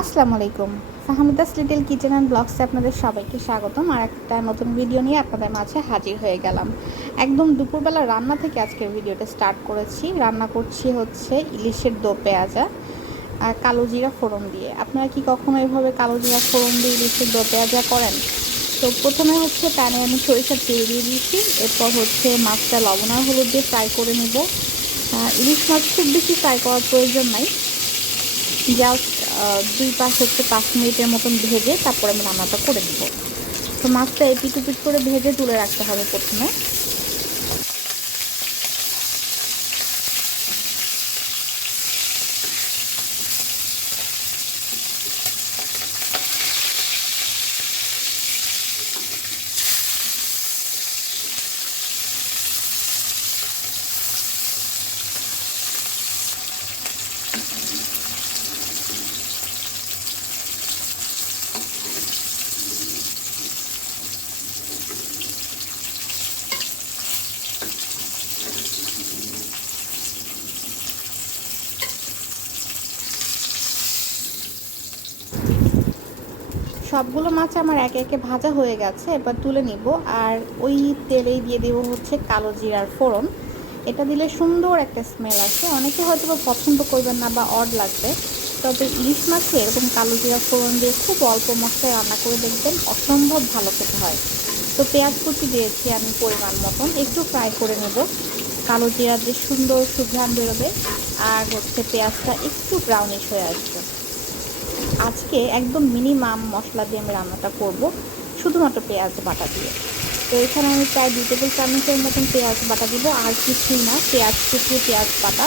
আসসালামু আলাইকুম Fahmida's little kitchen and ব্লগসে আপনাদের সবাইকে স্বাগতম। আর একটা নতুন ভিডিও নিয়ে আপনাদের মাঝে হাজির হয়ে গেলাম। একদম দুপুরবেলা রান্না থেকে আজকের ভিডিওটা স্টার্ট করেছি। রান্না করছি হচ্ছে ইলিশের দো পেঁয়াজা কালো জিরা ফোড়ন দিয়ে। আপনারা কি কখনো এভাবে কালো জিরা ফোড়ন দিয়ে ইলিশের দো পেঁয়াজা করেন? তো প্রথমে হচ্ছে প্যানে আমি সরিষার তেল দিয়ে দিয়েছি। এরপর হচ্ছে মাছটা লবণ আর হলুদ দিয়ে ফ্রাই করে নেব। ইলিশ মাছ খুব বেশি ফ্রাই করার প্রয়োজন নাই। জাস্ট দুই পাশ হচ্ছে পাঁচ মিনিটের মতন ভেজে তারপরে আমি রান্নাটা করে দেবো তো মাছটা এপিট করে ভেজে তুলে রাখতে হবে প্রথমে। সবগুলো মাছ আমার একে একে ভাজা হয়ে গেছে, এবার তুলে নিব। আর ওই তেলেই দিয়ে দেবো হচ্ছে কালো জিরার ফোড়ন। এটা দিলে সুন্দর একটা স্মেল আসে। অনেকে হয়তো বা পছন্দ করবেন না বা অড লাগবে, তবে ইলিশ মাছে এরকম কালো জিরা ফোড়ন দিয়ে খুব অল্প মশলায় রান্না করে দেখবেন অসম্ভব ভালো খেতে হয়। তো পেঁয়াজ কুচি দিয়েছি আমি পরিমাণ মতন, একটু ফ্রাই করে নেব। কালো জিরার যে সুন্দর সুঘ্রাণ বেরোবে, আর হচ্ছে পেঁয়াজটা একটু ব্রাউনিশ হয়ে আসবে। আজকে একদম মিনিমাম মশলা দিয়ে আমি রান্নাটা করব, শুধুমাত্র পেঁয়াজ বাটা দিয়ে। তো এখানে আমি প্রায় দু টেবিল চামচের মতন পেঁয়াজ বাটা দিব, আর কিছুই না, পেঁয়াজ কুচিয়ে পেঁয়াজ বাটা।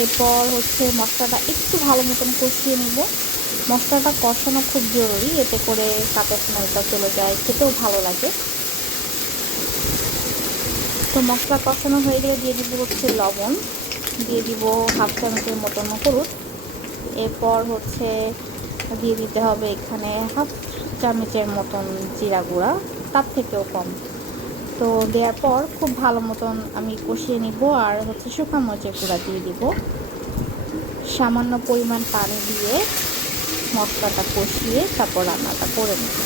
এরপর হচ্ছে মশলাটা একটু ভালো মতন কষিয়ে নেব। মশলাটা কষানো খুব জরুরি, এতে করে কাঁচা স্মেলটা চলে যায়, খেতেও ভালো লাগে। তো মশলা কষানো হয়ে গেলে দিয়ে দিব হচ্ছে লবণ, দিয়ে দিব হাফ চামচের মতন হলুদ। এরপর হচ্ছে দিয়ে দিতে হবে এখানে হাফ চামচের মতন জিরা গুঁড়া, তার থেকেও কম। তো দেওয়ার পর খুব ভালো মতন আমি কষিয়ে নিব আর হচ্ছে শুকনো মরিচের গুঁড়া দিয়ে দিব। সামান্য পরিমাণ পানি দিয়ে মশলাটা কষিয়ে তারপর রান্নাটা করে নেব।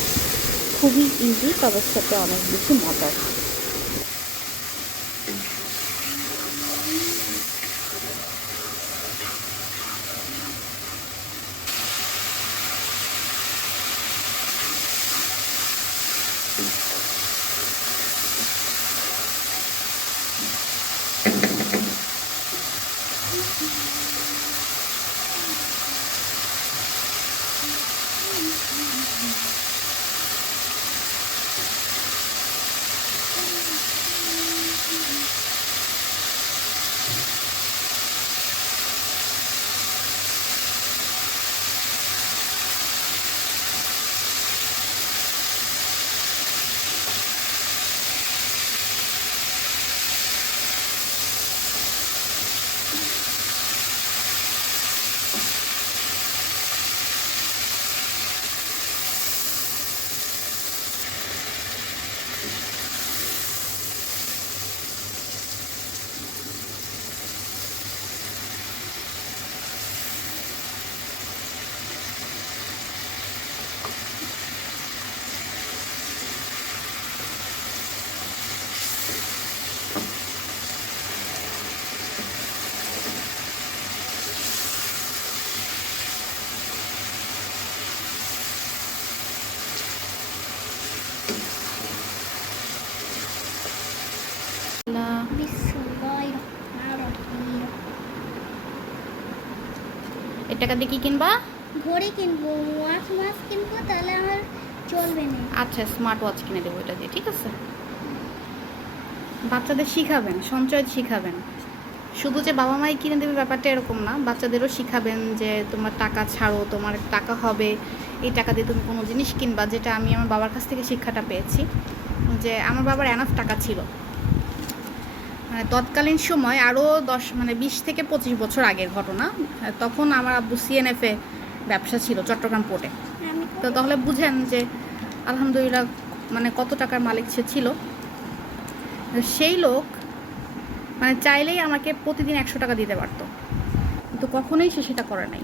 খুবই ইজি তবে খেতে অনেক বেশি মজার। এর টাকা দিয়ে কি কিনবা? ঘড়ি কিনবো ওয়াচ মাছ কিনবো তাহলে আমার চলবে না। আচ্ছা স্মার্ট ওয়াচ কিনে দেবো এটা দিয়ে ঠিক আছে? বাচ্চাদের শিখাবেন সঞ্চয় শিখাবেন। শুধু যে বাবা মাই কিনে দেবে ব্যাপারটা এরকম না বাচ্চাদেরও শিখাবেন যে তোমার টাকা ছাড়ো তোমার টাকা হবে এই টাকা দিয়ে তুমি কোনো জিনিস কিনবা যেটা আমি আমার বাবার কাছ থেকে শিক্ষাটা পেয়েছি যে আমার বাবার এনাফ টাকা ছিল। মানে তৎকালীন সময় আরও দশ মানে বিশ থেকে পঁচিশ বছর আগের ঘটনা। তখন আমার আব্বু সিএনএফে ব্যবসা ছিল, চট্টগ্রাম পোর্টে তো তাহলে বুঝেন যে আলহামদুলিল্লাহ মানে কত টাকার মালিক সে ছিল। সেই লোক মানে চাইলেই আমাকে প্রতিদিন একশো টাকা দিতে পারতো। কিন্তু কখনোই সে সেটা করে নাই।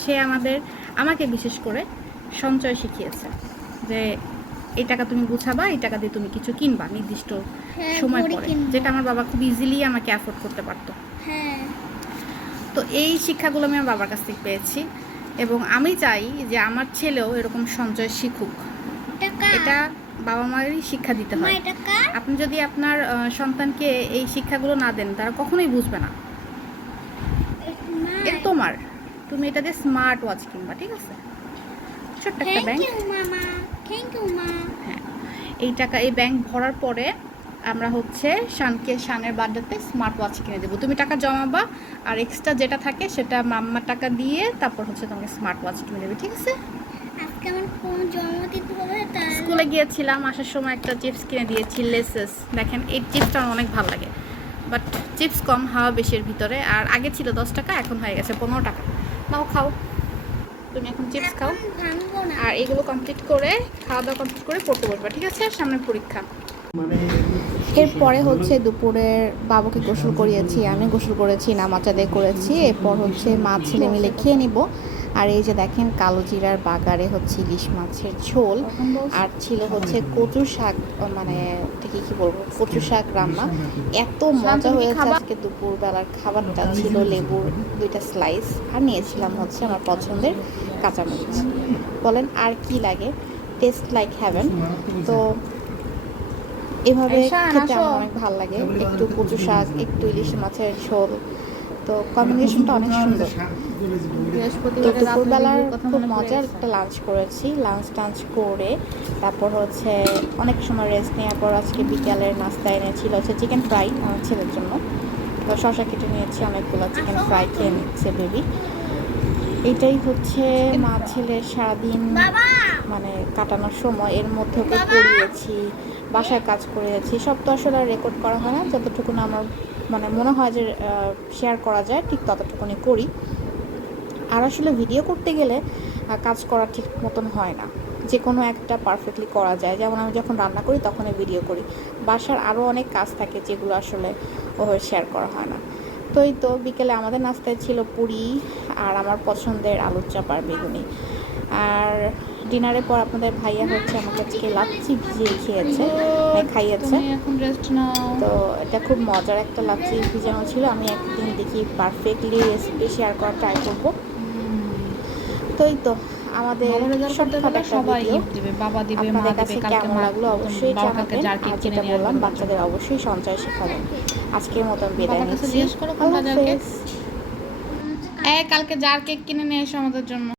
সে আমাদের, আমাকে বিশেষ করে সঞ্চয় শিখিয়েছে যে, এই টাকা তুমি গুছাবা, এই টাকা দিয়ে তুমি কিছু কিনবা, নির্দিষ্ট সময় ঘড়ি পরে যেটা আমার বাবা খুব ইজিলি আমাকে অ্যাফোর্ড করতে পারতো। হ্যাঁ। তো এই শিক্ষাগুলো আমি আমার বাবার কাছ থেকে পেয়েছি এবং আমি চাই যে আমার ছেলেও এরকম সঞ্চয় শিখুক। এটা বাবা মায়েরই শিক্ষা দিতে হয়। আপনি যদি আপনার সন্তানকে এই শিক্ষাগুলো না দেন তারা কখনোই বুঝবে না। এটা তোমার। তুমি এটা দিয়ে স্মার্ট ওয়াচ কিনবা ঠিক আছে? ছোট্ট একটা ব্যাংক হ্যাঁ। এই টাকা এই ব্যাংক ভরার পরে আমরা হচ্ছে শানকে শানের বার্থডেতে স্মার্ট ওয়াচ কিনে দেবো। তুমি টাকা জমাবা আর এক্সট্রা যেটা থাকে সেটা মাম্মার টাকা দিয়ে তারপর হচ্ছে তোমাকে স্মার্ট ওয়াচ কিনে দেবে ঠিক আছে? স্কুলে গিয়েছিলাম আসার সময় একটা চিপস কিনে দিয়েছি লেসেস দেখেন এই চিপসটা আমার অনেক ভালো লাগে। বাট চিপস কম হাওয়া বেশির ভিতরে। আর আগে ছিল দশ টাকা এখন হয়ে গেছে পনেরো টাকা। নাও খাও। তুমি এখন চিপস খাও। আর এগুলো কমপ্লিট করে খাওয়া দাওয়া কমপ্লিট করে পড়তে বসবা ঠিক আছে? সামনে পরীক্ষা। এরপরে হচ্ছে দুপুরের বাবুকে গোসল করিয়েছি আমি গোসল করেছি নামাজ আদায় করেছি। এরপর হচ্ছে মা ছেলে মিলে খেয়ে নিব। আর এই যে দেখেন কালো জিরার বাগারে হচ্ছে ইলিশ মাছের ঝোল। আর ছিল হচ্ছে কচু শাক মানে ঠিকই কি বলব? কচু শাক রান্না। এত মজা হয়েছে আজকে দুপুরবেলার খাবারটা ছিল লেবুর দুইটা স্লাইস আর নিয়েছিলাম হচ্ছে আমার পছন্দের কাঁচামরিচ। বলেন আর কি লাগে? টেস্ট লাইক হ্যাভেন তো এভাবে খেতে আমার অনেক ভালো লাগে। একটু কচু শাক একটু ইলিশ মাছের ঝোল। তো কম্বিনেশনটা অনেক সুন্দর। তো দুপুরবেলার খুব মজার একটা লাঞ্চ করেছি। লাঞ্চ টাঞ্চ করে তারপর হচ্ছে অনেক সময় রেস্ট নেওয়ার পর আজকে বিকালের নাস্তা এনেছিল হচ্ছে চিকেন ফ্রাই আমার ছেলের জন্য। তো শশা কেটে নিয়েছি অনেকগুলো চিকেন ফ্রাই খেয়ে নিচ্ছে বেবি এটাই হচ্ছে মা ছেলের সারাদিন মানে কাটানোর সময়। এর মধ্যে ওকে! পড়িয়েছি। বাসায় কাজ করে যাচ্ছি সব তো আসলে রেকর্ড করা হয় না। যতটুকু আমার মানে মনে হয় যে শেয়ার করা যায়, ঠিক ততটুকুনি করি। আর আসলে ভিডিও করতে গেলে কাজ করা ঠিক মতন হয় না। যে কোনো একটা পারফেক্টলি করা যায়। যেমন আমি যখন রান্না করি, তখনই ভিডিও করি। বাসার আরও অনেক কাজ থাকে যেগুলো আসলে ওভাবে শেয়ার করা হয় না। তো এই তো বিকেলে আমাদের নাস্তায় ছিল পুরি আর আমার পছন্দের আলুর চাপ আর বেগুনি। আর ডিনারের পর আপনাদের ভাইয়া হচ্ছে আমাকে আজকে লাচ্ছি ভিজিয়ে খেয়েছে মানে খাইয়েছে। তো এটা খুব মজার একটা লাচ্ছি ভিজানো ছিল আমি একদিন দেখি পারফেক্টলি রেসিপি শেয়ার করার ট্রাই করব। তো এই তো আমাদের সবাই দিবে বাবা দিবে মা দিবে কালকে লাগল অবশ্যই জানাবেন। আর যেটা বললাম বাচ্চাদের অবশ্যই সঞ্চয় শেখাবেন। আজকের মতন বিদায় নিচ্ছি। জিজ্ঞেস করো কোনটা। এই কালকে যার কেক কিনে নিয়ে এসো আমাদের জন্য।